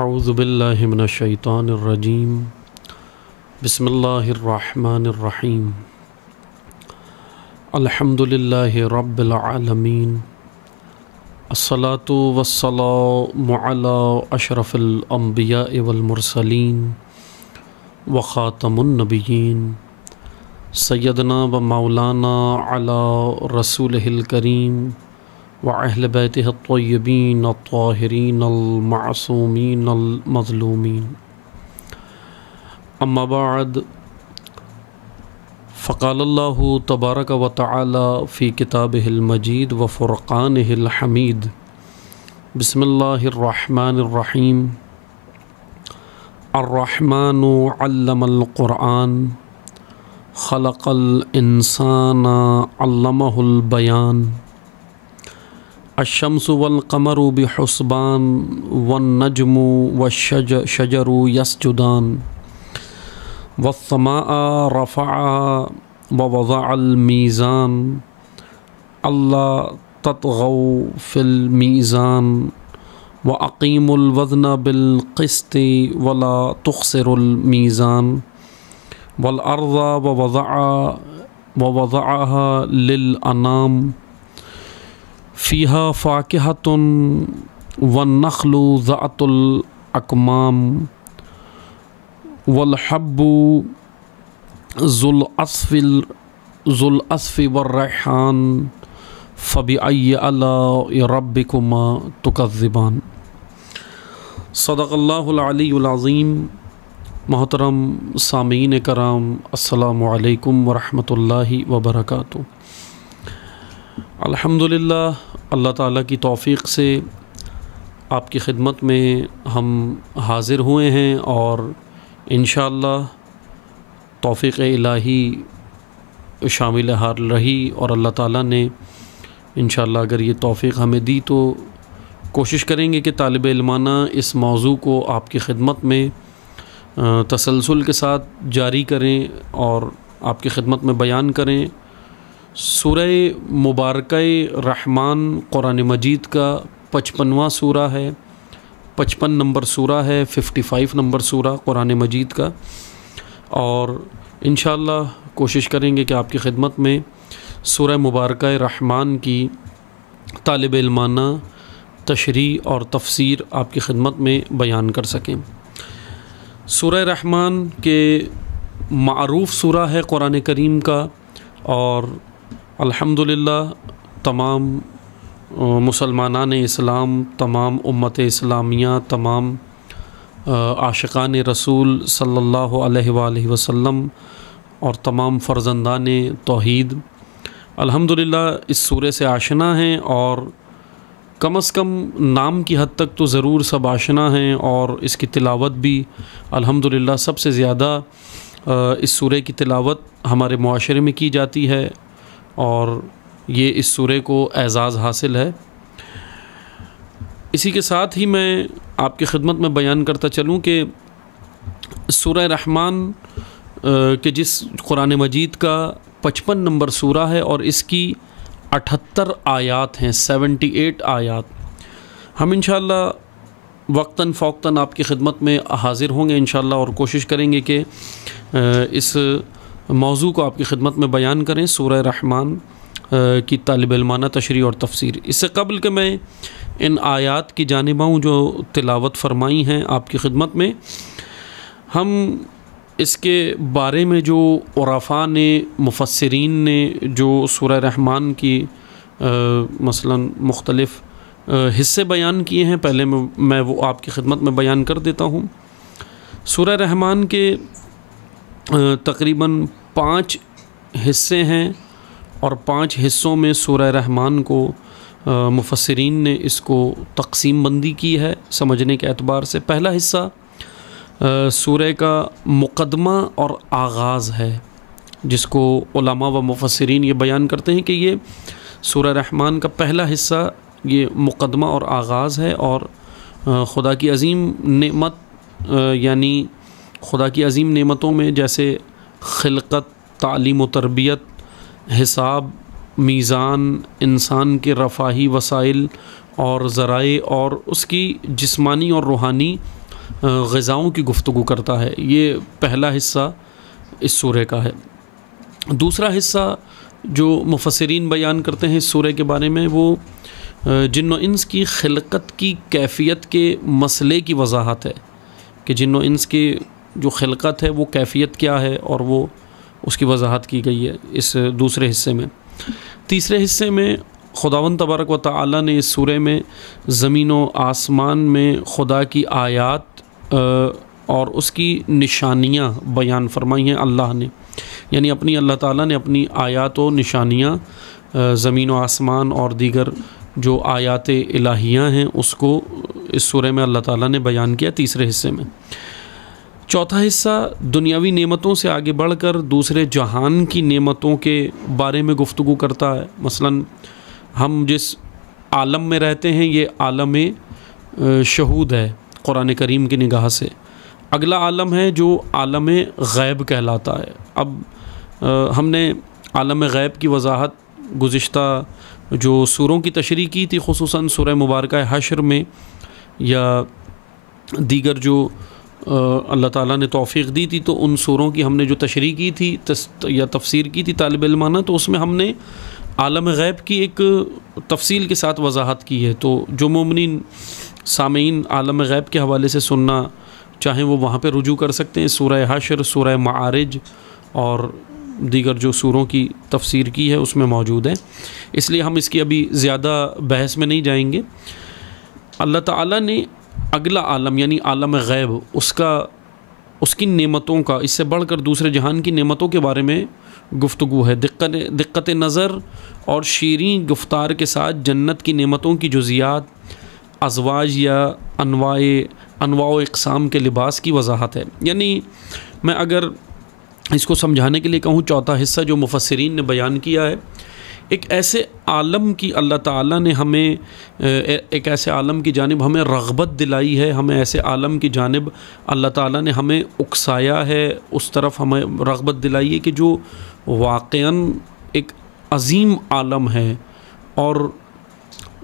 اعوذ باللہ من الشیطان الرجیم بسم اللہ الرحمن الرحیم الحمد للہ رب العالمین الصلاۃ والسلام علی اشرف الانبیاء والمرسلین وخاتم النبیین سیدنا و مولانا علی رسولہ الکریم وأہل بیتہ الطیبین الطاہرین المعصومین المظلومین اما بعد فقال اللہ تبارک و تعالی فی کتابہ المجید وفرقانہ الحمید بسم اللہ الرحمن الرحیم الرحمن علم القرآن خلق الانسان علمہ البیان الشمس والقمر بحسبان والنجم والشجر يسجدان والسماء رفعها ووضع الميزان ألا تطغوا في الميزان وأقيموا الوزن بالقسط ولا تخسروا الميزان والأرض ووضعها للأنام فيها فاكهة والنخل ذات الأكمام والحب ذو العصف والريحان فبأي آلاء ربكما تكذبان۔ صدق اللہ العلی العظیم۔ محترم سامعین کرام، السلام علیکم ورحمۃ اللہ وبرکاتہ۔ الحمدللہ اللہ تعالیٰ کی توفیق سے آپ کی خدمت میں ہم حاضر ہوئے ہیں، اور انشاءاللہ توفیق الہی شامل حال رہی، اور اللہ تعالیٰ نے انشاءاللہ اگر یہ توفیق ہمیں دی تو کوشش کریں گے کہ طالب علمانہ اس موضوع کو آپ کی خدمت میں تسلسل کے ساتھ جاری کریں اور آپ کی خدمت میں بیان کریں۔ سورہ مبارکہ رحمان قرآن مجید کا 55واں سورہ ہے، 55 نمبر سورہ ہے، 55 نمبر سورہ قرآن مجید کا، اور انشاءاللہ کوشش کریں گے کہ آپ کی خدمت میں سورہ مبارکہ رحمان کی طالب علمانہ تشریح اور تفسیر آپ کی خدمت میں بیان کر سکیں۔ سورہ رحمان کے معروف سورہ ہے قرآن کریم کا، اور الحمدللہ تمام مسلمانان اسلام، تمام امت اسلامیہ، تمام عاشقان رسول صلی اللہ علیہ وآلہ وسلم اور تمام فرزندان توحید الحمدللہ اس سورے سے آشنا ہیں، اور کم از کم نام کی حد تک تو ضرور سب آشنا ہیں، اور اس کی تلاوت بھی الحمدللہ سب سے زیادہ اس سورے کی تلاوت ہمارے معاشرے میں کی جاتی ہے، اور یہ اس سورے کو اعزاز حاصل ہے۔ اسی کے ساتھ ہی میں آپ کی خدمت میں بیان کرتا چلوں کہ سورہ رحمان کہ جس قرآن مجید کا 55 نمبر سورہ ہے، اور اس کی 78 آیات ہیں، 78 آیات، ہم انشاءاللہ وقتاً فوقتاً آپ کی خدمت میں حاضر ہوں گے انشاءاللہ، اور کوشش کریں گے کہ اس موضوع کو آپ کی خدمت میں بیان کریں، سورہ رحمان کی طالب علمانہ تشریح اور تفسیر۔ اس سے قبل کہ میں ان آیات کی جانب آؤں جو تلاوت فرمائی ہیں آپ کی خدمت میں، ہم اس کے بارے میں جو عرفاء نے، مفسرین نے جو سورہ رحمان کی مثلاً مختلف حصے بیان کیے ہیں، پہلے میں وہ آپ کی خدمت میں بیان کر دیتا ہوں۔ سورہ رحمان کے تقریباً 5 حصے ہیں، اور 5 حصوں میں سورہ رحمان کو مفسرین نے اس کو تقسیم بندی کی ہے سمجھنے کے اعتبار سے۔ پہلا حصہ سورہ کا مقدمہ اور آغاز ہے، جس کو علماء و مفسرین یہ بیان کرتے ہیں کہ یہ سورہ رحمان کا پہلا حصہ یہ مقدمہ اور آغاز ہے، اور خدا کی عظیم نعمت یعنی خدا کی عظیم نعمتوں میں جیسے خلقت، تعلیم و تربیت، حساب، میزان، انسان کے رفاہی وسائل اور ذرائع، اور اس کی جسمانی اور روحانی غذاؤں کی گفتگو کرتا ہے۔ یہ پہلا حصہ اس سورہ کا ہے۔ دوسرا حصہ جو مفسرین بیان کرتے ہیں اس سورہ کے بارے میں، وہ جن و انس کی خلقت کی کیفیت کے مسئلے کی وضاحت ہے کہ جن و انس کی جو خلقت ہے وہ کیفیت کیا ہے، اور وہ اس کی وضاحت کی گئی ہے اس دوسرے حصے میں۔ تیسرے حصے میں خداوند تبارک و تعالی نے اس سورہ میں زمین و آسمان میں خدا کی آیات اور اس کی نشانیاں بیان فرمائی ہیں اللہ نے، یعنی اللہ تعالیٰ نے اپنی آیات و نشانیاں زمین و آسمان اور دیگر جو آیات الہیہ ہیں اس کو اس سورہ میں اللہ تعالیٰ نے بیان کیا تیسرے حصے میں۔ چوتھا حصہ دنیاوی نعمتوں سے آگے بڑھ کر دوسرے جہان کی نعمتوں کے بارے میں گفتگو کرتا ہے۔ مثلاً ہم جس عالم میں رہتے ہیں یہ عالم شہود ہے قرآن کریم کی نگاہ سے۔ اگلا عالم ہے جو عالم غیب کہلاتا ہے۔ اب ہم نے عالم غیب کی وضاحت گزشتہ جو سوروں کی تشریح کی تھی، خصوصاً سورہ مبارکہ حشر میں یا دیگر جو اللہ تعالیٰ نے توفیق دی تھی، تو ان سوروں کی ہم نے جو تشریح کی تھی یا تفسیر کی تھی طالب علمانہ، تو اس میں ہم نے عالم غیب کی ایک تفصیل کے ساتھ وضاحت کی ہے۔ تو جو مومنین سامعین عالم غیب کے حوالے سے سننا چاہیں وہ وہاں پہ رجوع کر سکتے ہیں۔ سورہ حشر، سورہ معارج اور دیگر جو سوروں کی تفسیر کی ہے اس میں موجود ہے، اس لیے ہم اس کی ابھی زیادہ بحث میں نہیں جائیں گے۔ اللہ تعالیٰ نے اگلا عالم یعنی عالم غیب اس کی نعمتوں کا، اس سے بڑھ کر دوسرے جہان کی نعمتوں کے بارے میں گفتگو ہے۔ دقت نظر اور شیریں گفتار کے ساتھ جنت کی نعمتوں کی جزیات، ازواج یا انواع و اقسام کے لباس کی وضاحت ہے۔ یعنی میں اگر اس کو سمجھانے کے لیے کہوں، چوتھا حصہ جو مفسرین نے بیان کیا ہے، ایک ایسے عالم کی اللہ تعالیٰ نے ہمیں ایک ایسے عالم کی جانب ہمیں رغبت دلائی ہے، ہمیں ایسے عالم کی جانب اللہ تعالیٰ نے ہمیں اکسایا ہے، اس طرف ہمیں رغبت دلائی ہے کہ جو واقعاً ایک عظیم عالم ہے، اور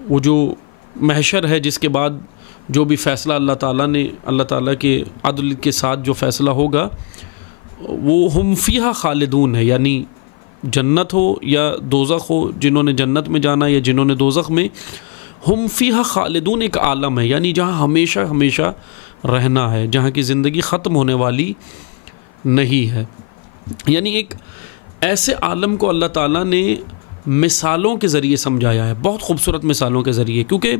وہ جو محشر ہے جس کے بعد جو بھی فیصلہ اللہ تعالیٰ کے عدل کے ساتھ جو فیصلہ ہوگا وہ ہم فیہا خالدون ہے، یعنی جنت ہو یا دوزخ ہو، جنہوں نے جنت میں جانا یا جنہوں نے دوزخ میں، ہم فیہا خالدون ایک عالم ہے، یعنی جہاں ہمیشہ ہمیشہ رہنا ہے، جہاں کی زندگی ختم ہونے والی نہیں ہے۔ یعنی ایک ایسے عالم کو اللہ تعالیٰ نے مثالوں کے ذریعے سمجھایا ہے، بہت خوبصورت مثالوں کے ذریعے، کیونکہ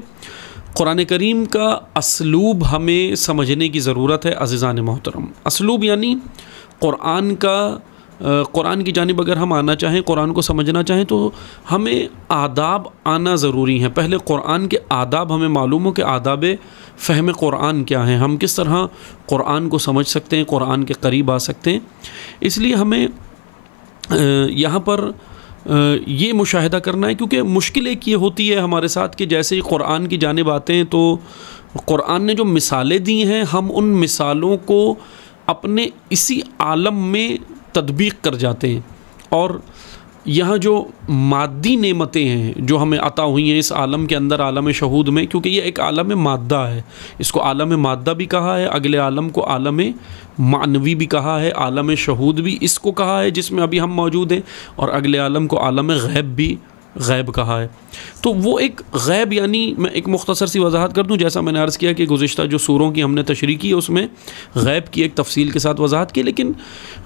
قرآن کریم کا اسلوب ہمیں سمجھنے کی ضرورت ہے عزیزان محترم۔ اسلوب یعنی قرآن کی جانب اگر ہم آنا چاہیں، قرآن کو سمجھنا چاہیں، تو ہمیں آداب آنا ضروری ہیں۔ پہلے قرآن کے آداب ہمیں معلوم ہو کہ آداب فہم قرآن کیا ہیں، ہم کس طرح قرآن کو سمجھ سکتے ہیں، قرآن کے قریب آ سکتے ہیں۔ اس لیے ہمیں یہاں پر یہ مشاہدہ کرنا ہے، کیونکہ مشکل ایک یہ ہوتی ہے ہمارے ساتھ کہ جیسے ہی قرآن کی جانب آتے ہیں تو قرآن نے جو مثالیں دی ہیں، ہم ان مثالوں کو اپنے اسی عالم میں تطبیق کر جاتے ہیں، اور یہاں جو مادی نعمتیں ہیں جو ہمیں عطا ہوئی ہیں اس عالم کے اندر، عالم شہود میں، کیونکہ یہ ایک عالم مادہ ہے، اس کو عالم مادہ بھی کہا ہے، اگلے عالم کو عالم معنوی بھی کہا ہے، عالم شہود بھی اس کو کہا ہے جس میں ابھی ہم موجود ہیں، اور اگلے عالم کو عالم غیب بھی غیب کہا ہے۔ تو وہ ایک غیب، یعنی میں ایک مختصر سی وضاحت کر دوں، جیسا میں نے عرض کیا کہ گزشتہ جو سوروں کی ہم نے تشریح کی اس میں غیب کی ایک تفصیل کے ساتھ وضاحت کی، لیکن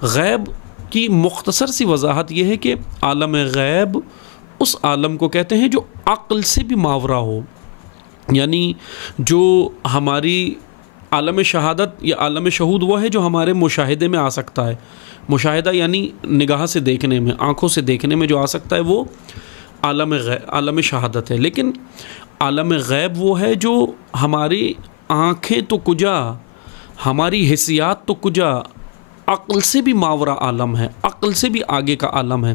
غیب کی مختصر سی وضاحت یہ ہے کہ عالم غیب اس عالم کو کہتے ہیں جو عقل سے بھی ماورا ہو، یعنی جو ہماری عالم شہادت یا عالم شہود وہ ہے جو ہمارے مشاہدے میں آ سکتا ہے۔ مشاہدہ یعنی نگاہ سے دیکھنے میں، آنکھوں سے دیکھنے میں جو آ سکتا ہے وہ عالم شہادت ہے، لیکن عالم غیب وہ ہے جو ہماری آنکھیں تو کجا، ہماری حسیات تو کجا، عقل سے بھی ماورا عالم ہے، عقل سے بھی آگے کا عالم ہے،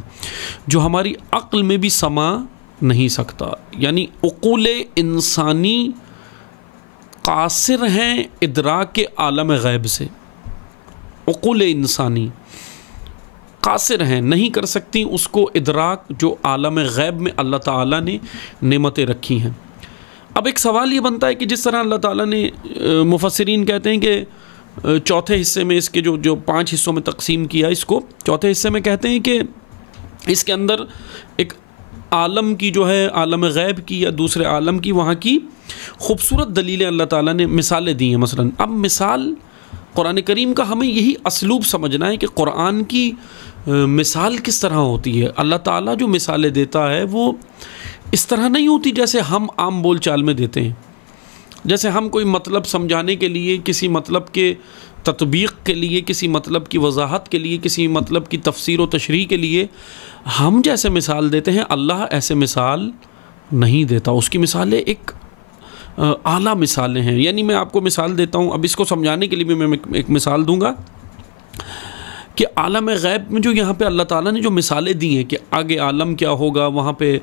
جو ہماری عقل میں بھی سما نہیں سکتا۔ یعنی عقول انسانی قاصر ہیں ادراک کے عالم غیب سے، عقول انسانی قاصر ہیں، نہیں کر سکتی اس کو ادراک جو عالم غیب میں اللہ تعالیٰ نے نعمتیں رکھی ہیں۔ اب ایک سوال یہ بنتا ہے کہ جس طرح اللہ تعالیٰ نے مفسرین کہتے ہیں کہ چوتھے حصے میں اس کے جو 5 حصوں میں تقسیم کیا اس کو، چوتھے حصے میں کہتے ہیں کہ اس کے اندر ایک عالم کی جو ہے عالم غیب کی یا دوسرے عالم کی وہاں کی خوبصورت دلیلیں اللہ تعالیٰ نے مثالیں دی ہیں. مثلا اب مثال قرآن کریم کا ہمیں یہی اسلوب سمجھنا ہے کہ قرآن کی مثال کس طرح ہوتی ہے. اللہ تعالیٰ جو مثالیں دیتا ہے وہ اس طرح نہیں ہوتی جیسے ہم عام بول چال میں دیتے ہیں. جیسے ہم کوئی مطلب سمجھانے کے لیے، کسی مطلب کے تطبیق کے لیے، کسی مطلب کی وضاحت کے لیے، کسی مطلب کی تفسیر و تشریح کے لیے ہم جیسے مثال دیتے ہیں، اللہ ایسے مثال نہیں دیتا. اس کی مثالیں ایک اعلیٰ مثالیں ہیں. یعنی میں آپ کو مثال دیتا ہوں، اب اس کو سمجھانے کے لیے بھی میں ایک مثال دوں گا کہ عالم غیب میں جو یہاں پہ اللہ تعالیٰ نے جو مثالیں دی ہیں کہ آگے عالم کیا ہوگا، وہاں پہ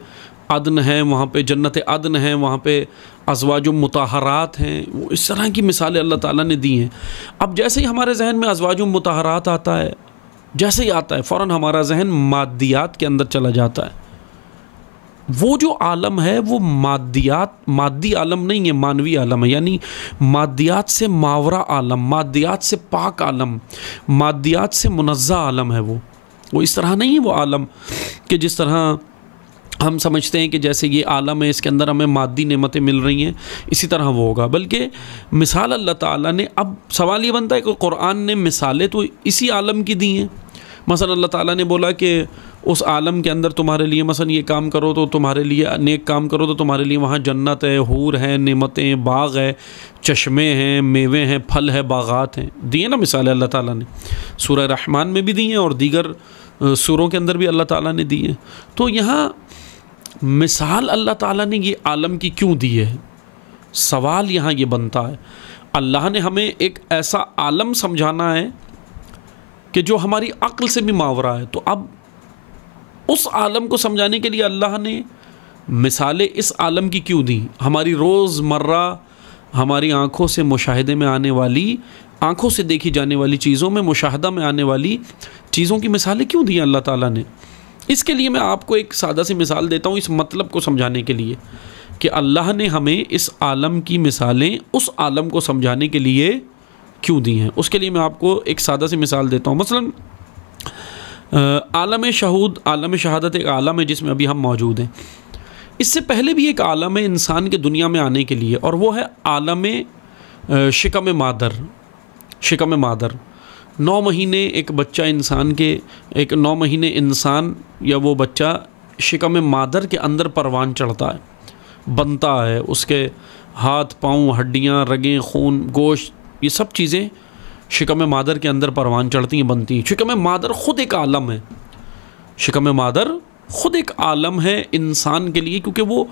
عدن ہے، وہاں پہ جنت عدن ہے، وہاں پہ ازواج مطہرات ہیں، وہ اس طرح کی مثالیں اللہ تعالیٰ نے دی ہیں. اب جیسے ہی ہمارے ذہن میں ازواج مطہرات آتا ہے، جیسے ہی آتا ہے فوراً ہمارا ذہن مادیات کے اندر چلا جاتا ہے. وہ جو عالم ہے وہ مادی عالم نہیں ہے، مانوی عالم ہے. یعنی مادیات سے ماورا عالم، مادیات سے پاک عالم، مادیات سے منزہ عالم ہے. وہ اس طرح نہیں ہے وہ عالم کہ جس طرح ہم سمجھتے ہیں کہ جیسے یہ عالم ہے اس کے اندر ہمیں مادی نعمتیں مل رہی ہیں اسی طرح وہ ہوگا. بلکہ مثال اللہ تعالیٰ نے، اب سوال یہ بنتا ہے کہ قرآن نے مثالیں تو اسی عالم کی دی ہیں. مثلا اللہ تعالیٰ نے بولا کہ اس عالم کے اندر تمہارے لیے مثلا یہ کام کرو تو تمہارے لیے، نیک کام کرو تو تمہارے لیے وہاں جنت ہے، حور ہے، نعمتیں، باغ ہے، چشمے ہیں، میوے ہیں، پھل ہے، باغات ہیں. دیے نا مثالیں اللہ تعالیٰ نے. سورہ رحمان میں بھی دی ہیں اور دیگر سوروں کے اندر بھی اللہ تعالیٰ نے دی ہیں. تو یہاں مثال اللہ تعالیٰ نے یہ عالم کی کیوں دی ہے؟ سوال یہاں یہ بنتا ہے. اللہ نے ہمیں ایک ایسا عالم سمجھانا ہے کہ جو ہماری عقل سے بھی ماورا ہے. تو اب اس عالم کو سمجھانے کے لیے اللہ نے مثالیں اس عالم کی کیوں دی؟ ہماری روز مرہ ہماری آنکھوں سے مشاہدے میں آنے والی، آنکھوں سے دیکھی جانے والی چیزوں میں، مشاہدہ میں آنے والی چیزوں کی مثالیں کیوں دی اللہ تعالیٰ نے؟ اس کے لیے میں آپ کو ایک سادہ سی مثال دیتا ہوں اس مطلب کو سمجھانے کے لیے کہ اللہ نے ہمیں اس عالم کی مثالیں اس عالم کو سمجھانے کے لیے کیوں دی ہیں. اس کے لیے میں آپ کو ایک سادہ سی مثال دیتا ہوں. مثلا عالم شہادت ایک عالم ہے جس میں ابھی ہم موجود ہیں. اس سے پہلے بھی ایک عالم ہے انسان کے دنیا میں آنے کے لیے، اور وہ ہے عالم شکم مادر. 9 مہینے ایک بچہ انسان کے، ایک 9 مہینے انسان یا وہ بچہ شکم مادر کے اندر پروان چڑھتا ہے، بنتا ہے. اس کے ہاتھ، پاؤں، ہڈیاں، رگیں، خون، گوشت، یہ سب چیزیں شکم مادر کے اندر پروان چڑھتی ہیں، بنتی ہیں. شکم مادر خود ایک عالم ہے. شکم مادر خود ایک عالم ہے انسان کے لیے، کیونکہ وہ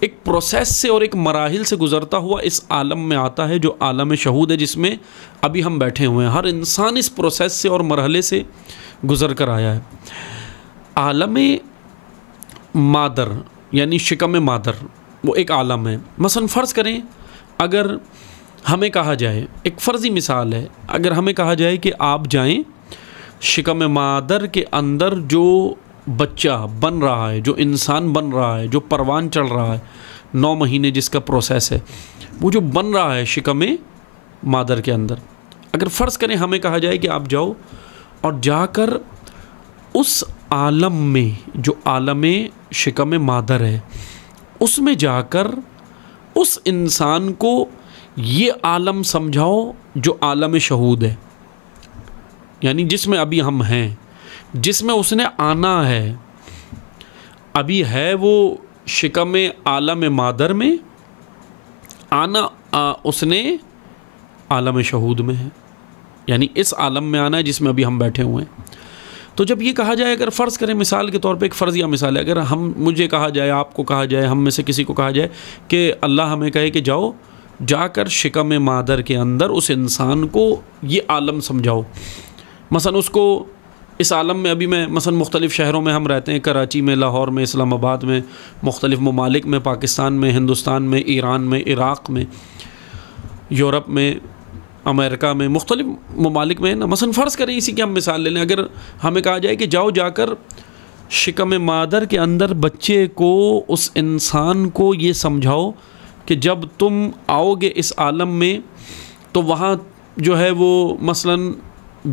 ایک پروسیس سے اور ایک مراحل سے گزرتا ہوا اس عالم میں آتا ہے جو عالم شہود ہے، جس میں ابھی ہم بیٹھے ہوئے ہیں. ہر انسان اس پروسیس سے اور مرحلے سے گزر کر آیا ہے. عالم مادر یعنی شکم مادر وہ ایک عالم ہے. مثلا فرض کریں اگر ہمیں کہا جائے، ایک فرضی مثال ہے، اگر ہمیں کہا جائے کہ آپ جائیں شکم مادر کے اندر جو بچہ بن رہا ہے، جو انسان بن رہا ہے، جو پروان چڑھ رہا ہے، 9 مہینے جس کا پروسیس ہے، وہ جو بن رہا ہے شکم مادر کے اندر، اگر فرض کریں ہمیں کہا جائے کہ آپ جاؤ اور جا کر اس عالم میں جو عالم شکم مادر ہے اس میں جا کر اس انسان کو یہ عالم سمجھاؤ جو عالم شہود ہے، یعنی جس میں ابھی ہم ہیں، جس میں اس نے آنا ہے. ابھی ہے وہ شکم عالم مادر میں، آنا اس نے عالم شہود میں ہے، یعنی اس عالم میں آنا ہے جس میں ابھی ہم بیٹھے ہوئے ہیں. تو جب یہ کہا جائے، اگر فرض کریں مثال کے طور پہ ایک فرضیہ مثال ہے، اگر مجھے کہا جائے، آپ کو کہا جائے، ہم میں سے کسی کو کہا جائے کہ اللہ ہمیں کہے کہ جا کر شکم مادر کے اندر اس انسان کو یہ عالم سمجھاؤ. مثلا اس کو اس عالم میں، ابھی میں مثلا مختلف شہروں میں ہم رہتے ہیں، کراچی میں، لاہور میں، اسلام آباد میں، مختلف ممالک میں، پاکستان میں، ہندوستان میں، ایران میں، عراق میں، یورپ میں، امریکہ میں، مختلف ممالک میں نا. مثلا فرض کریں اسی کی ہم مثال لے لیں، اگر ہمیں کہا جائے کہ جا کر شکم مادر کے اندر بچے کو، اس انسان کو یہ سمجھاؤ کہ جب تم آؤ گے اس عالم میں تو وہاں جو ہے وہ مثلاً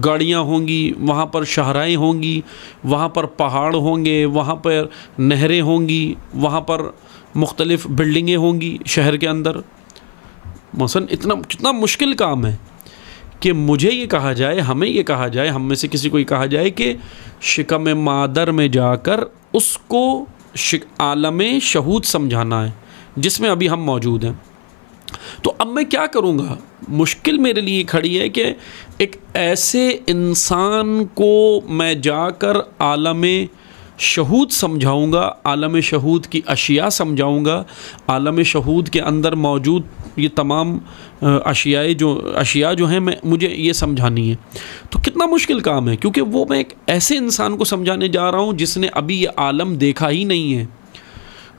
گاڑیاں ہوں گی، وہاں پر شاہراہیں ہوں گی، وہاں پر پہاڑ ہوں گے، وہاں پر نہریں ہوں گی، وہاں پر مختلف بلڈنگیں ہوں گی شہر کے اندر. مثلاً کتنا مشکل کام ہے کہ مجھے یہ کہا جائے، ہمیں یہ کہا جائے، ہم میں سے کسی کو یہ کہا جائے کہ شکم مادر میں جا کر اس کو عالم شہود سمجھانا ہے جس میں ابھی ہم موجود ہیں. تو اب میں کیا کروں گا؟ مشکل میرے لیے کھڑی ہے کہ ایک ایسے انسان کو میں جا کر عالم شہود سمجھاؤں گا، عالم شہود کی اشیاء سمجھاؤں گا، عالم شہود کے اندر موجود یہ تمام اشیاء جو ہیں مجھے یہ سمجھانی ہے. تو کتنا مشکل کام ہے، کیونکہ وہ میں ایک ایسے انسان کو سمجھانے جا رہا ہوں جس نے ابھی یہ عالم دیکھا ہی نہیں ہے،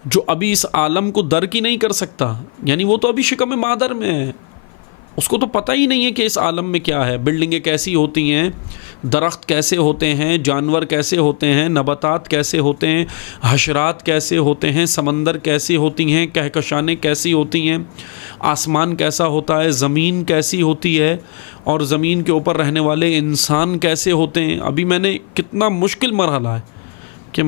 جو ابھی اس عالم کو درک ہی نہیں کر سکتا. یعنی وہ تو ابھی شکم مادر میں ہے، اس کو تو پتہ ہی نہیں ہے کہ اس عالم میں کیا ہے، بلڈنگیں کیسی ہوتی ہیں، درخت کیسے ہوتے ہیں، جانور کیسے ہوتے ہیں، نباتات کیسے ہوتے ہیں، حشرات کیسے ہوتے ہیں، سمندر کیسی ہوتی ہیں، کہکشانیں کیسی ہوتی ہیں، آسمان کیسا ہوتا ہے، زمین کیسی ہوتی ہے، اور زمین کے اوپر رہنے والے انسان کیسے ہوتے ہیں. ابھی میں نے کتنا مشکل مرحلہ ہے کہ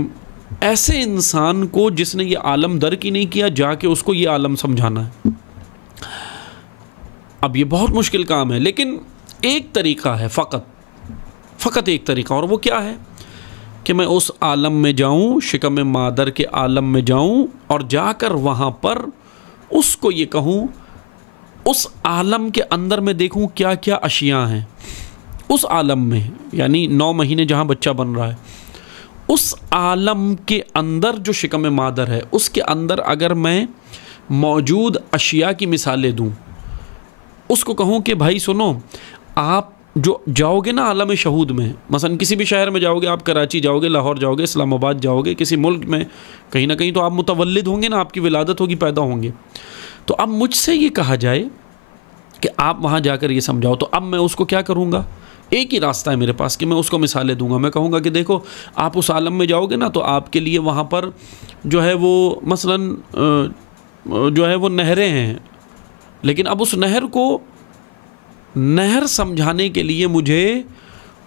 ایسے انسان کو جس نے یہ عالم درک ہی نہیں کیا جا کے اس کو یہ عالم سمجھانا ہے. اب یہ بہت مشکل کام ہے، لیکن ایک طریقہ ہے، فقط ایک طریقہ، اور وہ کیا ہے کہ میں اس عالم میں جاؤں، شکم مادر کے عالم میں جاؤں، اور جا کر وہاں پر اس کو یہ کہوں، اس عالم کے اندر میں دیکھوں کیا کیا اشیاء ہیں اس عالم میں. یعنی 9 مہینے جہاں بچہ بن رہا ہے، اس عالم کے اندر جو شکم مادر ہے اس کے اندر اگر میں موجود اشیاء کی مثالیں دوں، اس کو کہوں کہ بھائی سنو، آپ جو جاؤ گے نا عالم شہود میں، مثلا کسی بھی شہر میں جاؤ گے، آپ کراچی جاؤ گے، لاہور جاؤ گے، اسلام آباد جاؤ گے، کسی ملک میں کہیں نہ کہیں تو آپ متولد ہوں گے نا، آپ کی ولادت ہوگی، پیدا ہوں گے. تو اب مجھ سے یہ کہا جائے کہ آپ وہاں جا کر یہ سمجھاؤ، تو اب میں اس کو کیا کروں گا؟ ایک ہی راستہ ہے میرے پاس کہ میں اس کو مثالیں دوں گا. میں کہوں گا کہ دیکھو، آپ اس عالم میں جاؤ گے نا تو آپ کے لیے وہاں پر جو ہے وہ مثلاً جو ہے وہ نہریں ہیں، لیکن اب اس نہر سمجھانے کے لیے مجھے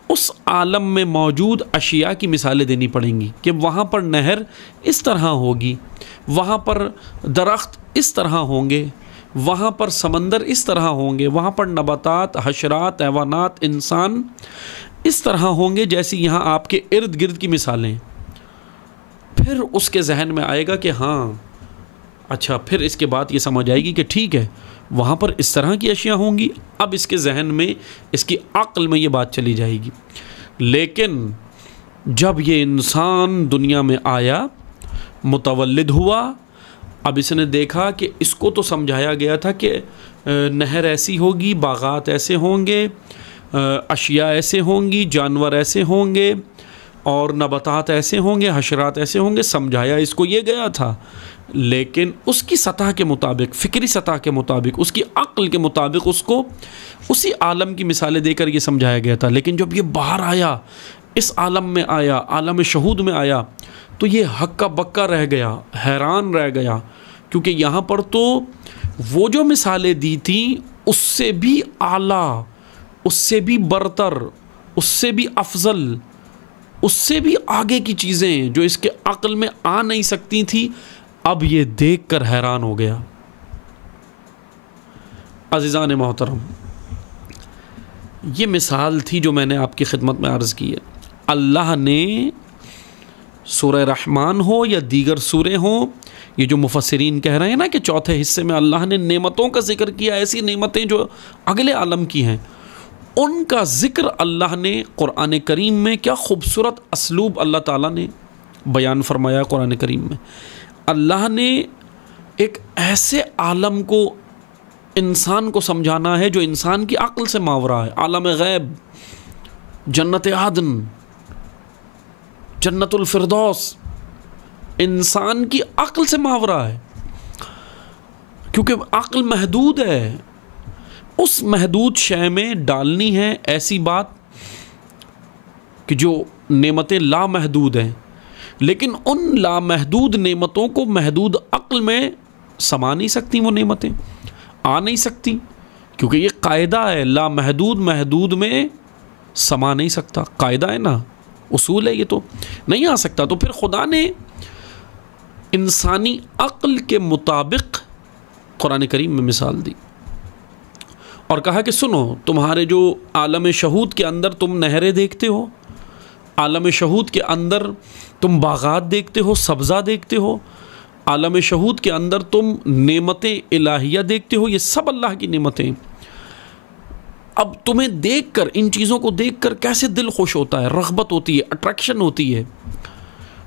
اس عالم میں موجود اشیاء کی مثالیں دینی پڑیں گی کہ وہاں پر نہر اس طرح ہوگی، وہاں پر درخت اس طرح ہوں گے، وہاں پر سمندر اس طرح ہوں گے، وہاں پر نباتات، حشرات، حیوانات، انسان اس طرح ہوں گے جیسی یہاں آپ کے ارد گرد کی مثالیں. پھر اس کے ذہن میں آئے گا کہ ہاں اچھا، پھر اس کے بعد یہ سمجھ آئے گی کہ ٹھیک ہے وہاں پر اس طرح کی اشیاء ہوں گی. اب اس کے ذہن میں، اس کی عقل میں یہ بات چلی جائے گی. لیکن جب یہ انسان دنیا میں آیا، متولد ہوا، اب اس نے دیکھا کہ اس کو تو سمجھایا گیا تھا کہ نہر ایسی ہوگی، باغات ایسے ہوں گے، اشیاء ایسے ہوں گی، جانور ایسے ہوں گے، اور نباتات ایسے ہوں گے، حشرات ایسے ہوں گے، سمجھایا اس کو یہ گیا تھا. لیکن اس کی سطح کے مطابق، فکری سطح کے مطابق، اس کی عقل کے مطابق اس کو اسی عالم کی مثالیں دے کر یہ سمجھایا گیا تھا. لیکن جب یہ باہر آیا، اس عالم میں آیا، عالم شہود میں آیا، تو یہ ہکا بکا رہ گیا، حیران رہ گیا، کیونکہ یہاں پر تو وہ جو مثالیں دی تھیں اس سے بھی اعلیٰ، اس سے بھی برتر، اس سے بھی افضل، اس سے بھی آگے کی چیزیں جو اس کے عقل میں آ نہیں سکتی تھی، اب یہ دیکھ کر حیران ہو گیا. عزیزان محترم، یہ مثال تھی جو میں نے آپ کی خدمت میں عرض کی ہے. اللہ نے سورہ رحمان ہو یا دیگر سورے ہوں، یہ جو مفسرین کہہ رہے ہیں نا کہ چوتھے حصے میں اللہ نے نعمتوں کا ذکر کیا، ایسی نعمتیں جو اگلے عالم کی ہیں، ان کا ذکر اللہ نے قرآن کریم میں، کیا خوبصورت اسلوب اللہ تعالیٰ نے بیان فرمایا قرآن کریم میں. اللہ نے ایک ایسے عالم کو انسان کو سمجھانا ہے جو انسان کی عقل سے ماورا ہے. عالم غیب، جنت عدن، جنت الفردوس، انسان کی عقل سے ماورا ہے، کیونکہ عقل محدود ہے. اس محدود شے میں ڈالنی ہے ایسی بات کہ جو نعمتیں لامحدود ہیں، لیکن ان لامحدود نعمتوں کو محدود عقل میں سما نہیں سکتی وہ نعمتیں، آ نہیں سکتی، کیونکہ یہ قاعدہ ہے، لا محدود محدود میں سما نہیں سکتا، قاعدہ ہے نا، اصول ہے، یہ تو نہیں آ سکتا۔ تو پھر خدا نے انسانی عقل کے مطابق قرآن کریم میں مثال دی اور کہا کہ سنو، تمہارے جو عالم شہود کے اندر تم نہریں دیکھتے ہو، عالم شہود کے اندر تم باغات دیکھتے ہو، سبزہ دیکھتے ہو، عالم شہود کے اندر تم نعمتیں الہیہ دیکھتے ہو، یہ سب اللہ کی نعمتیں۔ اب تمہیں دیکھ کر، ان چیزوں کو دیکھ کر کیسے دل خوش ہوتا ہے، رغبت ہوتی ہے، اٹریکشن ہوتی ہے۔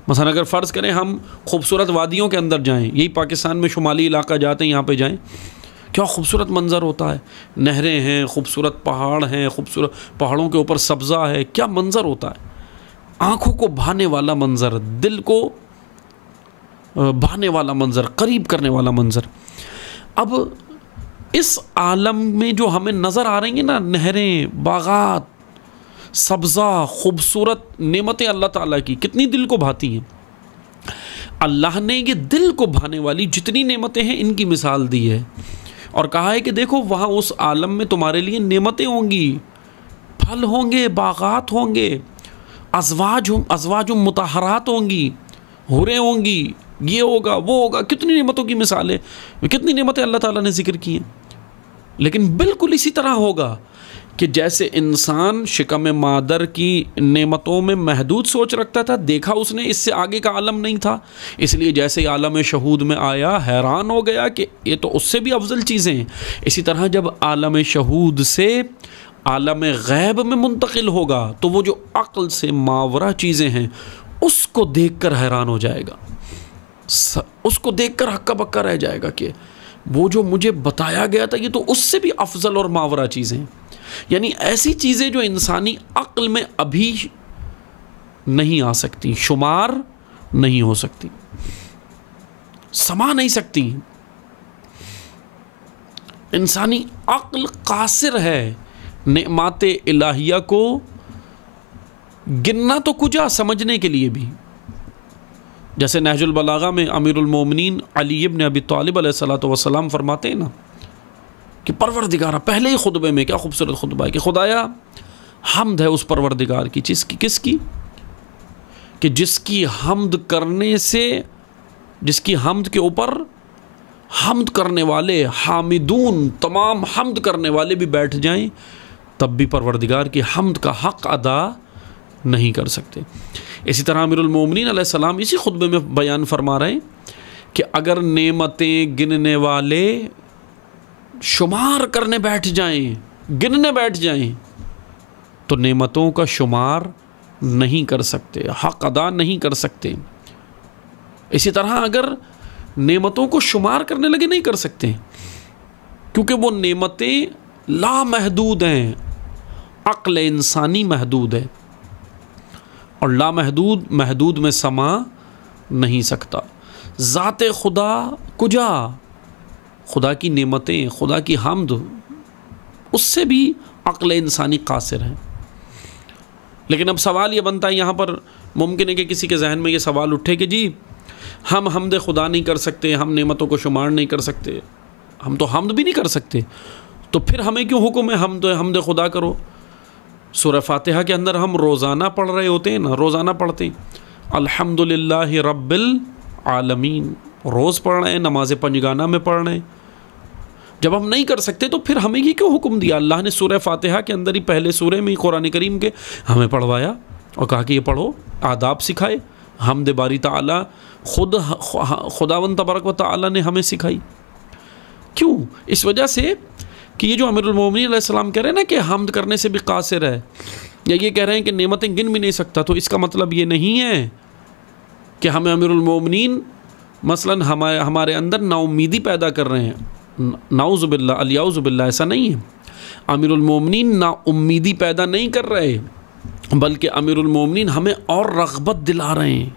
مثلا اگر فرض کریں ہم خوبصورت وادیوں کے اندر جائیں، یہی پاکستان میں شمالی علاقہ جاتے ہیں، یہاں پہ جائیں، کیا خوبصورت منظر ہوتا ہے، نہریں ہیں، خوبصورت پہاڑ ہیں، خوبصورت پہاڑوں کے اوپر سبزہ ہے، کیا منظر ہوتا ہے، آنکھوں کو بھانے والا منظر، دل کو بھانے والا منظر، قریب کرنے والا منظر۔ اب اس عالم میں جو ہمیں نظر آ رہی ہیں نا، نہریں، باغات، سبزہ، خوبصورت نعمتیں اللہ تعالیٰ کی کتنی دل کو بھاتی ہیں۔ اللہ نے یہ دل کو بھانے والی جتنی نعمتیں ہیں ان کی مثال دی ہے اور کہا ہے کہ دیکھو وہاں اس عالم میں تمہارے لیے نعمتیں ہوں گی، پھل ہوں گے، باغات ہوں گے، ازواج مطہرات ہوں گی، حوریں ہوں گی، یہ ہوگا وہ ہوگا، کتنی نعمتوں کی مثال ہے، کتنی نعمتیں اللہ تعالیٰ نے ذکر کی ہیں۔ لیکن بالکل اسی طرح ہوگا کہ جیسے انسان شکم مادر کی نعمتوں میں محدود سوچ رکھتا تھا، دیکھا اس نے اس سے آگے کا عالم نہیں تھا، اس لیے جیسے عالم شہود میں آیا حیران ہو گیا کہ یہ تو اس سے بھی افضل چیزیں ہیں۔ اسی طرح جب عالم شہود سے عالم غیب میں منتقل ہوگا تو وہ جو عقل سے ماورا چیزیں ہیں اس کو دیکھ کر حیران ہو جائے گا، اس کو دیکھ کر ہکا بکا رہ جائے گا کہ وہ جو مجھے بتایا گیا تھا یہ تو اس سے بھی افضل اور ماورا چیزیں ہیں۔ یعنی ایسی چیزیں جو انسانی عقل میں ابھی نہیں آ سکتی، شمار نہیں ہو سکتی، سما نہیں سکتی۔ انسانی عقل قاصر ہے نعمات الہیہ کو گننا تو کجا، سمجھنے کے لیے بھی۔ جیسے نہج البلاغہ میں امیر المومنین علی ابن ابی طالب علیہ السلام فرماتے ہیں نا کہ پروردگارہ، پہلے ہی خطبے میں کیا خوبصورت خطبہ ہے کہ خدایا حمد ہے اس پروردگار کی، کس کی؟ کہ جس کی حمد کرنے سے، جس کی حمد کے اوپر حمد کرنے والے حامدون، تمام حمد کرنے والے بھی بیٹھ جائیں تب بھی پروردگار کی حمد کا حق ادا نہیں کر سکتے۔ اسی طرح امیر المومنین علیہ السلام اسی خطبے میں بیان فرما رہے ہیں کہ اگر نعمتیں گننے والے شمار کرنے بیٹھ جائیں، گننے بیٹھ جائیں تو نعمتوں کا شمار نہیں کر سکتے، حق ادا نہیں کر سکتے۔ اسی طرح اگر نعمتوں کو شمار کرنے لگے نہیں کر سکتے، کیونکہ وہ نعمتیں لامحدود ہیں، عقل انسانی محدود ہے اور لامحدود محدود میں سما نہیں سکتا۔ ذات خدا کجا، خدا کی نعمتیں، خدا کی حمد، اس سے بھی عقل انسانی قاصر ہے۔ لیکن اب سوال یہ بنتا ہے یہاں پر، ممکن ہے کہ کسی کے ذہن میں یہ سوال اٹھے کہ جی ہم حمد خدا نہیں کر سکتے، ہم نعمتوں کو شمار نہیں کر سکتے، ہم تو حمد بھی نہیں کر سکتے، تو پھر ہمیں کیوں حکم ہے حمد خدا کرو؟ سورہ فاتحہ کے اندر ہم روزانہ پڑھ رہے ہوتے ہیں نا، روزانہ پڑھتے ہیں الحمدللہ رب العالمین، روز پڑھ رہے ہیں، نماز پنجگانہ میں پڑھ رہے ہیں۔ جب ہم نہیں کر سکتے تو پھر ہمیں یہ کیوں حکم دیا؟ اللہ نے سورہ فاتحہ کے اندر ہی پہلے سورے میں ہی قرآن کریم کے ہمیں پڑھوایا اور کہا کہ یہ پڑھو، آداب سکھائے۔ حمد باری تعالیٰ خود خداوند تبارک و تعالیٰ نے ہمیں سکھائی۔ کیوں؟ اس وجہ سے کہ یہ جو امیر المومنین علیہ السلام کہہ رہے ہیں نا کہ حمد کرنے سے بھی قاصر ہے، یا یہ کہہ رہے ہیں کہ نعمتیں گن بھی نہیں سکتا، تو اس کا مطلب یہ نہیں ہے کہ ہمیں امیر المومنین مثلاً ہمارے اندر نا امیدی پیدا کر رہے ہیں، نعوذ باللہ الیعوذ باللہ، ایسا نہیں ہے۔ امیر المومنین نا امیدی پیدا نہیں کر رہے، بلکہ امیر المومنین ہمیں اور رغبت دلا رہے ہیں،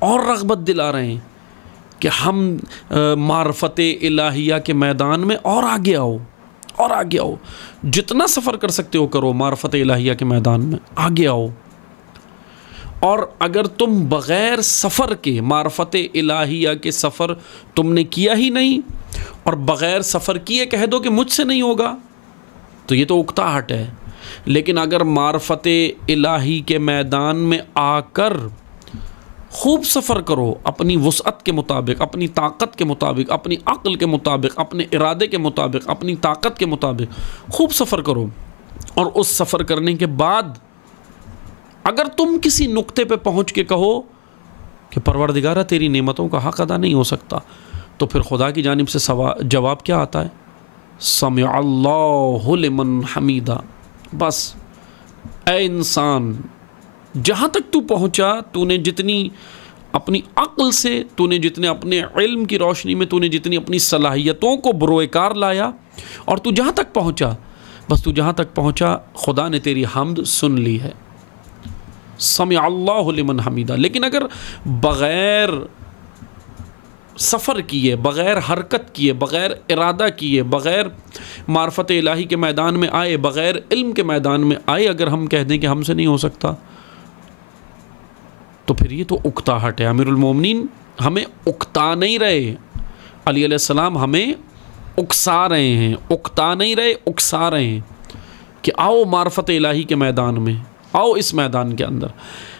اور رغبت دلا رہے ہیں کہ ہم معرفت الہیہ کے میدان میں اور آگے آؤ، اور آگے آؤ، جتنا سفر کر سکتے ہو کرو، معرفت الہیہ کے میدان میں آگے آؤ۔ اور اگر تم بغیر سفر کے معرفت الہیہ کے سفر تم نے کیا ہی نہیں اور بغیر سفر کیے کہہ دو کہ مجھ سے نہیں ہوگا تو یہ تو اکتاہٹ ہے. لیکن اگر معرفت الہی کے میدان میں آ کر خوب سفر کرو، اپنی وسعت کے مطابق، اپنی طاقت کے مطابق، اپنی عقل کے مطابق، اپنے ارادے کے مطابق، اپنی طاقت کے مطابق خوب سفر کرو، اور اس سفر کرنے کے بعد اگر تم کسی نقطے پہ پہنچ کے کہو کہ پروردگارہ تیری نعمتوں کا حق ادا نہیں ہو سکتا، تو پھر خدا کی جانب سے جواب کیا آتا ہے؟ سمع اللہ لمن حمیدہ. بس اے انسان، جہاں تک تو پہنچا، تو نے جتنی اپنی عقل سے، تو نے جتنے اپنے علم کی روشنی میں، تو نے جتنی اپنی صلاحیتوں کو بروئے کار لایا، اور تو جہاں تک پہنچا، بس تو جہاں تک پہنچا خدا نے تیری حمد سن لی ہے. سمع اللہ لمن حمیدہ. لیکن اگر بغیر سفر کیے، بغیر حرکت کیے، بغیر ارادہ کیے، بغیر معرفت الہی کے میدان میں آئے، بغیر علم کے میدان میں آئے، اگر ہم کہہ دیں کہ ہم سے نہیں ہو سکتا، تو پھر یہ تو اکتاہٹ ہے. امیر المومنین ہمیں اکتا نہیں رہے، علی علیہ السلام ہمیں اکسا رہے ہیں، اکتا نہیں رہے، اکسا رہے ہیں کہ آؤ معرفت الہی کے میدان میں، آؤ اس میدان کے اندر.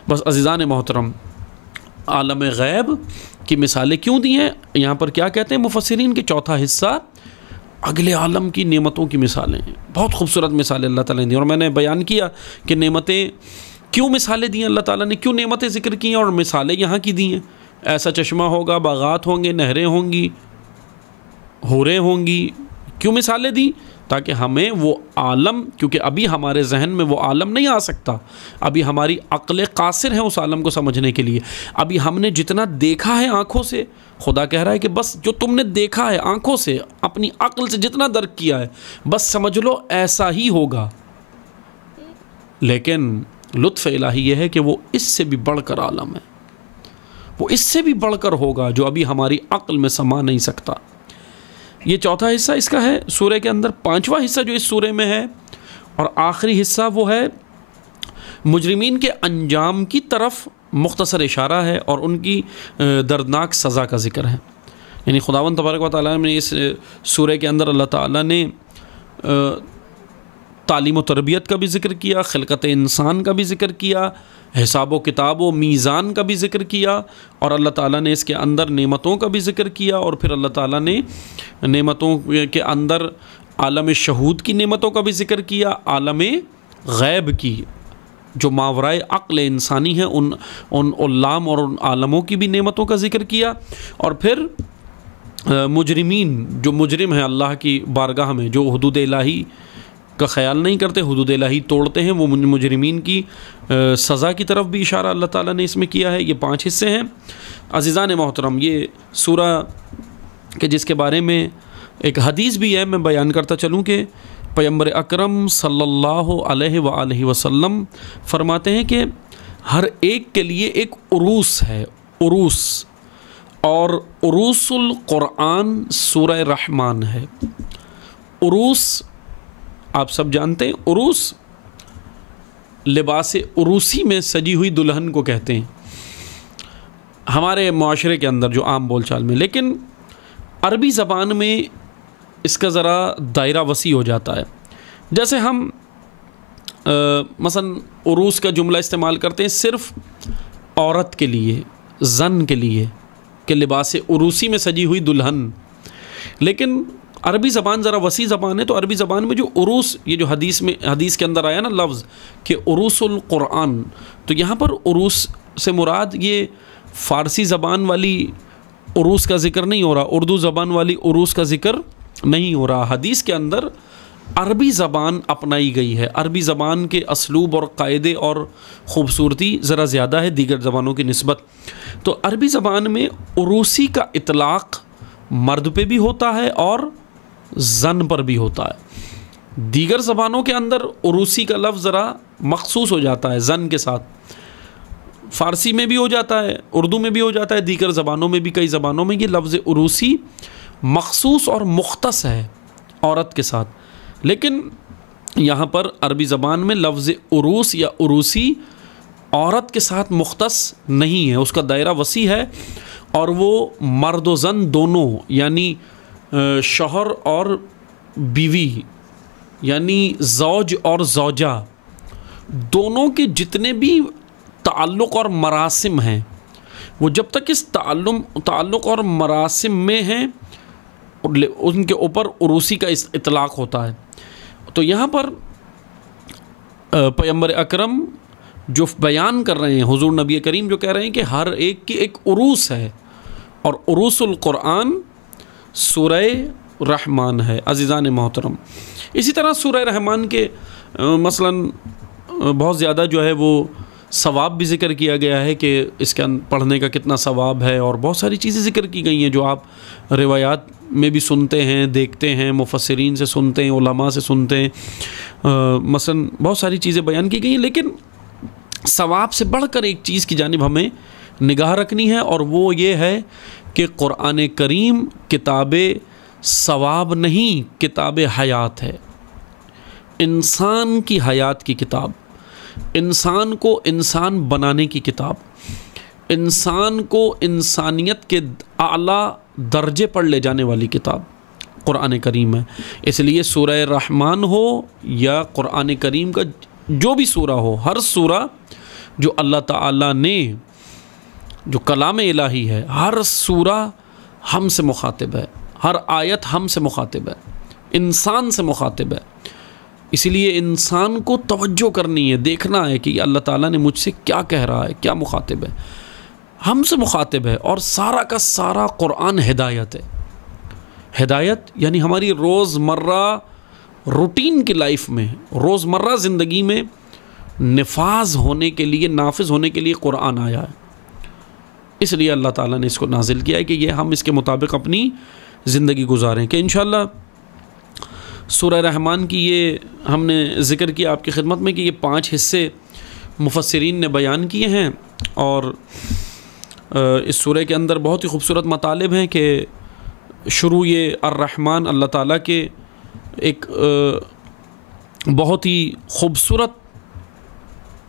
بس عزیزان محترم، عالم غیب کی مثالیں کیوں دی ہیں؟ یہاں پر کیا کہتے ہیں مفسرین کے چوتھا حصہ اگلے عالم کی نعمتوں کی مثالیں ہیں. بہت خوبصورت مثالیں اللہ تعالیٰ نے دی، اور میں نے بیان کیا کہ نعمتیں کیوں مثالیں دی ہیں اللہ تعالیٰ نے، کیوں نعمتیں ذکر کی ہیں اور مثالیں یہاں کی دی ہیں. ایسا چشمہ ہوگا، باغات ہوں گے، نہریں ہوں گی، حوریں ہوں گی. کیوں مثالیں دی؟ تاکہ ہمیں وہ عالم، کیونکہ ابھی ہمارے ذہن میں وہ عالم نہیں آ سکتا، ابھی ہماری عقل قاصر ہے اس عالم کو سمجھنے کے لیے. ابھی ہم نے جتنا دیکھا ہے آنکھوں سے، خدا کہہ رہا ہے کہ بس جو تم نے دیکھا ہے آنکھوں سے، اپنی عقل سے جتنا درک کیا ہے، بس سمجھ لو ایسا ہی ہوگا. لیکن لطف الہی یہ ہے کہ وہ اس سے بھی بڑھ کر عالم ہے، وہ اس سے بھی بڑھ کر ہوگا جو ابھی ہماری عقل میں سما نہیں سکتا. یہ چوتھا حصہ اس کا ہے سورہ کے اندر. پانچواں حصہ جو اس سورہ میں ہے اور آخری حصہ، وہ ہے مجرمین کے انجام کی طرف مختصر اشارہ ہے اور ان کی دردناک سزا کا ذکر ہے. یعنی خداوند تبارک و تعالیٰ نے اس سورہ کے اندر اللہ تعالیٰ نے تعلیم و تربیت کا بھی ذکر کیا، خلقت انسان کا بھی ذکر کیا، حساب و کتاب و میزان کا بھی ذکر کیا، اور اللہ تعالیٰ نے اس کے اندر نعمتوں کا بھی ذکر کیا، اور پھر اللہ تعالیٰ نے نعمتوں کے اندر عالم شہود کی نعمتوں کا بھی ذکر کیا، عالم غیب کی جو ماورائے عقل انسانی ہے ان علام اور ان عالموں کی بھی نعمتوں کا ذکر کیا. اور پھر مجرمین، جو مجرم ہیں اللہ کی بارگاہ میں، جو حدود الہی کا خیال نہیں کرتے، حدود الہی توڑتے ہیں، وہ مجرمین کی سزا کی طرف بھی اشارہ اللہ تعالیٰ نے اس میں کیا ہے. یہ 5 حصے ہیں. عزیزان محترم، یہ سورہ کہ جس کے بارے میں ایک حدیث بھی ہے، میں بیان کرتا چلوں کہ پیغمبر اکرم صلی اللہ علیہ وآلہ وسلم فرماتے ہیں کہ ہر ایک کے لیے ایک عروس ہے، عروس، اور عروس القرآن سورہ رحمان ہے. عروس آپ سب جانتے ہیں، عروس لباس عروسی میں سجی ہوئی دلہن کو کہتے ہیں ہمارے معاشرے کے اندر جو عام بول چال میں. لیکن عربی زبان میں اس کا ذرا دائرہ وسیع ہو جاتا ہے. جیسے ہم مثلا عروس کا جملہ استعمال کرتے ہیں صرف عورت کے لیے، زن کے لیے، کہ لباس عروسی میں سجی ہوئی دلہن. لیکن عربی زبان ذرا وسیع زبان ہے، تو عربی زبان میں جو عروس، یہ جو حدیث کے اندر آیا نا لفظ کہ عروس القرآن، تو یہاں پر عروس سے مراد یہ فارسی زبان والی عروس کا ذکر نہیں ہو رہا، اردو زبان والی عروس کا ذکر نہیں ہو رہا. حدیث کے اندر عربی زبان اپنائی گئی ہے. عربی زبان کے اسلوب اور قاعدے اور خوبصورتی ذرا زیادہ ہے دیگر زبانوں کی نسبت. تو عربی زبان میں عروسی کا اطلاق مرد پہ بھی ہوتا ہے اور زن پر بھی ہوتا ہے. دیگر زبانوں کے اندر عروسی کا لفظ ذرا مخصوص ہو جاتا ہے زن کے ساتھ. فارسی میں بھی ہو جاتا ہے، اردو میں بھی ہو جاتا ہے، دیگر زبانوں میں بھی، کئی زبانوں میں یہ لفظ عروسی مخصوص اور مختص ہے عورت کے ساتھ. لیکن یہاں پر عربی زبان میں لفظ عروس یا عروسی عورت کے ساتھ مختص نہیں ہے، اس کا دائرہ وسیع ہے، اور وہ مرد و زن دونوں، یعنی شوہر اور بیوی، یعنی زوج اور زوجہ، دونوں کے جتنے بھی تعلق اور مراسم ہیں، وہ جب تک اس تعلق اور مراسم میں ہیں ان کے اوپر عروسی کا اطلاق ہوتا ہے۔ تو یہاں پر پیغمبر اکرم جو بیان کر رہے ہیں، حضور نبی کریم جو کہہ رہے ہیں کہ ہر ایک کی ایک عروس ہے، اور عروس القرآن سورہ رحمان ہے۔ عزیزان محترم، اسی طرح سورہ رحمان کے مثلاً بہت زیادہ جو ہے وہ ثواب بھی ذکر کیا گیا ہے کہ اس کے پڑھنے کا کتنا ثواب ہے، اور بہت ساری چیزیں ذکر کی گئی ہیں جو آپ روایات میں بھی سنتے ہیں، دیکھتے ہیں، مفسرین سے سنتے ہیں، علماء سے سنتے ہیں، مثلا بہت ساری چیزیں بیان کی گئی ہیں۔ لیکن ثواب سے بڑھ کر ایک چیز کی جانب ہمیں نگاہ رکھنی ہے، اور وہ یہ ہے کہ قرآن کریم کتاب ثواب نہیں، کتاب حیات ہے، انسان کی حیات کی کتاب، انسان کو انسان بنانے کی کتاب، انسان کو انسانیت کے اعلیٰ درجے پر لے جانے والی کتاب قرآن کریم ہے۔ اس لیے سورہ رحمان ہو یا قرآن کریم کا جو بھی سورہ ہو، ہر سورہ جو اللہ تعالیٰ نے، جو کلام الہی ہے، ہر سورہ ہم سے مخاطب ہے، ہر آیت ہم سے مخاطب ہے، انسان سے مخاطب ہے۔ اسی لیے انسان کو توجہ کرنی ہے، دیکھنا ہے کہ اللہ تعالیٰ نے مجھ سے کیا کہہ رہا ہے، کیا مخاطب ہے، ہم سے مخاطب ہے۔ اور سارا کا سارا قرآن ہدایت ہے۔ ہدایت یعنی ہماری روزمرہ روٹین کی لائف میں، روزمرہ زندگی میں نفاذ ہونے کے لیے، نافذ ہونے کے لیے قرآن آیا ہے۔ اس لیے اللہ تعالیٰ نے اس کو نازل کیا ہے کہ یہ ہم اس کے مطابق اپنی زندگی گزاریں، کہ انشاءاللہ سورہ رحمان کی یہ ہم نے ذکر کیا آپ کی خدمت میں کہ یہ 5 حصے مفسرین نے بیان کیے ہیں، اور اس سورہ کے اندر بہت ہی خوبصورت مطالب ہیں کہ شروع یہ الرحمن اللہ تعالیٰ کے ایک بہت ہی خوبصورت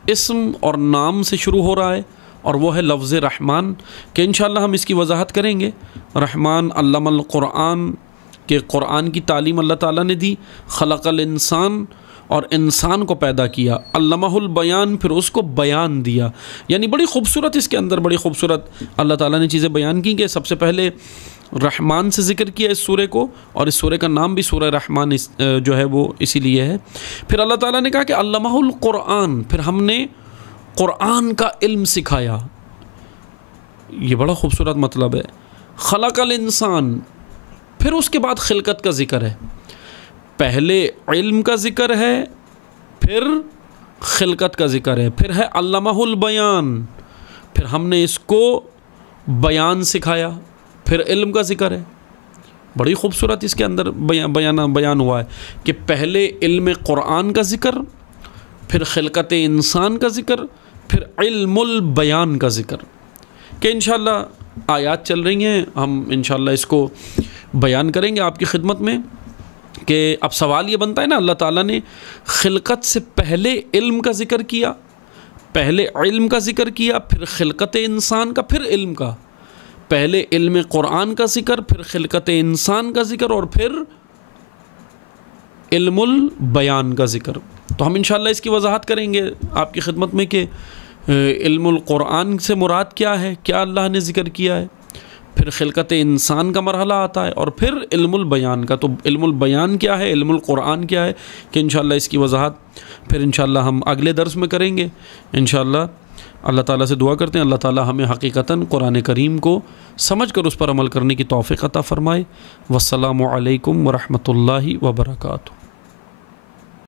اسم اور نام سے شروع ہو رہا ہے، اور وہ ہے لفظ رحمان، کہ انشاءاللہ ہم اس کی وضاحت کریں گے۔ رحمان علم القرآن، کہ قرآن کی تعلیم اللہ تعالیٰ نے دی، خلق الانسان، اور انسان کو پیدا کیا، علمہ البیان، پھر اس کو بیان دیا۔ یعنی بڑی خوبصورت اس کے اندر بڑی خوبصورت اللہ تعالیٰ نے چیزیں بیان کی، کہ سب سے پہلے رحمان سے ذکر کیا اس سورے کو، اور اس سورے کا نام بھی سورہ رحمان جو ہے وہ اسی لیے ہے۔ پھر اللہ تعالیٰ نے کہا کہ علمہ القرآن، پھر ہم نے قرآن کا علم سکھایا۔ یہ بڑا خوبصورت مطلب ہے۔ خلق الانسان، پھر اس کے بعد خلقت کا ذکر ہے، پہلے علم کا ذکر ہے، پھر خلقت کا ذکر ہے، پھر ہے علمہ البیان، پھر ہم نے اس کو بیان سکھایا، پھر علم کا ذکر ہے۔ بڑی خوبصورت اس کے اندر بیان ہوا ہے کہ پہلے علم قرآن کا ذکر، پھر خلقت انسان کا ذکر، پھر علم البیان کا ذکر، کہ انشاءاللہ آیات چل رہی ہیں، ہم انشاءاللہ اس کو بیان کریں گے آپ کی خدمت میں۔ کہ اب سوال یہ بنتا ہے نا، اللہ تعالیٰ نے خلقت سے پہلے علم کا ذکر کیا، پہلے علم کا ذکر کیا، پھر خلقت انسان کا، پھر علم کا، پہلے علم قرآن کا ذکر، پھر خلقت انسان کا ذکر، اور پھر علم البیان کا ذکر۔ تو ہم انشاءاللہ اس کی وضاحت کریں گے آپ کی خدمت میں کہ علم القرآن سے مراد کیا ہے، کیا اللہ نے ذکر کیا ہے، پھر خلقت انسان کا مرحلہ آتا ہے، اور پھر علم البیان کا۔ تو علم البیان کیا ہے، علم القرآن کیا ہے، کہ انشاءاللہ اس کی وضاحت پھر انشاءاللہ ہم اگلے درس میں کریں گے انشاءاللہ۔ اللہ تعالیٰ سے دعا کرتے ہیں اللہ تعالیٰ ہمیں حقیقتاً قرآن کریم کو سمجھ کر اس پر عمل کرنے کی توفیق عطا فرمائے۔ والسلام علیکم ورحمۃ اللہ وبرکاتہ۔